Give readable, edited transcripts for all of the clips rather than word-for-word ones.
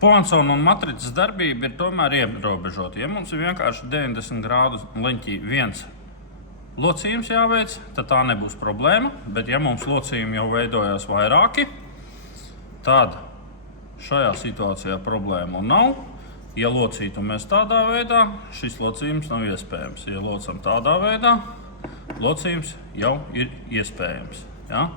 Poinsona un matricas darbība ir tomēr ierobežota. Ja mums ir vienkārši 90 grādu leņķī viens locījums jāveic, tad tā nebūs problēma. Bet ja mums locījumi jau veidojās vairāki, tad šajā situācijā problēmu nav. Ja locītu mēs tādā veidā, šis locījums nav iespējams. Ja locam tādā veidā, locījums jau ir iespējams. Ja?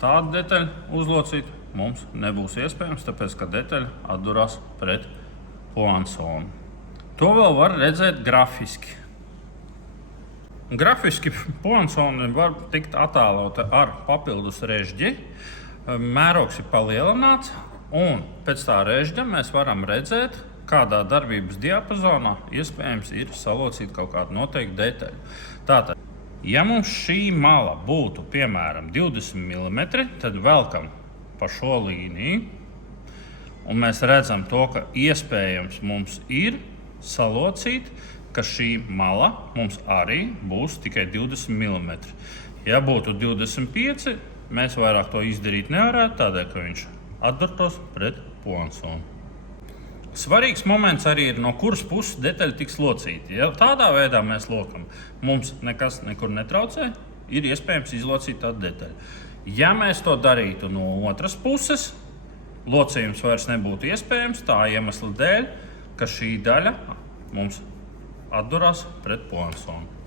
Tādu detaļu uzlocīt mums nebūs iespējams, tāpēc, ka detaļa atdurās pret poinsonu. To vēl var redzēt grafiski. Grafiski poinsoni var tikt attēlota ar papildus režģi. Mērogs ir palielināts, un pēc tā režģa mēs varam redzēt, kādā darbības diapazonā iespējams ir salocīt kaut kādu noteiktu detaļu. Tātad, ja mums šī mala būtu, piemēram, 20 mm, tad velkam pa šo līniju, un mēs redzam to, ka iespējams mums ir salocīt, ka šī mala mums arī būs tikai 20 mm. Ja būtu 25, mēs vairāk to izdarīt nevarētu, tādēļ, ka viņš atdurtos pret poinsonu. Svarīgs moments arī ir, no kuras puses detaļa tiks locīta. Ja tādā veidā mēs lokam, mums nekas nekur netraucē, ir iespējams izlocīt tādu detaļu. Ja mēs to darītu no otras puses, locījums vairs nebūtu iespējams tā iemesla dēļ, ka šī daļa mums atdurās pret poinsonu.